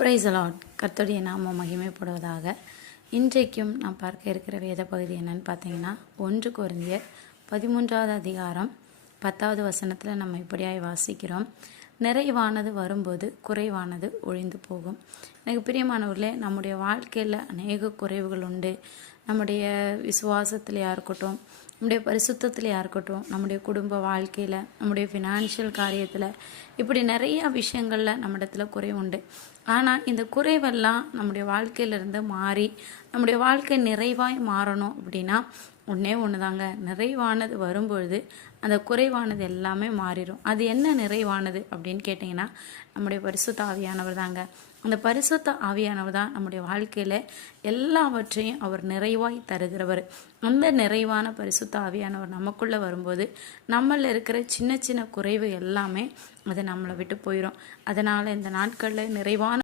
Praise the Lord. கர்த்தருடைய நாமம் மகிமைப்படுவதாக. இன்றைக்கும் நாம் பார்க்க இருக்கிற வேத பகுதி என்னன்னு பார்த்தீங்கன்னா 1 கொரிந்தியர் 13வது அதிகாரம் 10வது வசனத்தில் நம்ம இப்படியாய் வாசிக்கிறோம். நிறைவானது வரும்போது குறைவானது ஒழிந்து போகும். எனக்கு பிரியமானவர்களே, நம்முடைய வாழ்க்கையில் அநேக குறைவுகள் உண்டு. நம்முடைய விசுவாசத்திலையாக இருக்கட்டும், நம்முடைய பரிசுத்தத்திலையாக இருக்கட்டும், நம்முடைய குடும்ப வாழ்க்கையில், நம்முடைய ஃபினான்ஷியல் காரியத்தில், இப்படி நிறையா விஷயங்களில் நம்மிடத்துல குறை உண்டு. ஆனால் இந்த குறைவெல்லாம் நம்முடைய வாழ்க்கையிலேருந்து மாறி நம்முடைய வாழ்க்கை நிறைவாய் மாறணும் அப்படின்னா ஒன்றே ஒன்று தாங்க. நிறைவானது வரும்பொழுது அந்த குறைவானது எல்லாமே மாறிடும். அது என்ன நிறைவானது அப்படின்னு கேட்டிங்கன்னா நம்முடைய பரிசுத்த ஆவியானவர் தாங்க. அந்த பரிசுத்த ஆவியானவர் தான் நம்முடைய வாழ்க்கையில் எல்லாவற்றையும் அவர் நிறைவாய் தருகிறவர். அந்த நிறைவான பரிசுத்த ஆவியானவர் நமக்குள்ளே வரும்போது நம்மளில் இருக்கிற சின்ன சின்ன குறைவு எல்லாமே அது நம்மளை விட்டு போயிடும். அதனால் இந்த நாட்களில் நிறைவான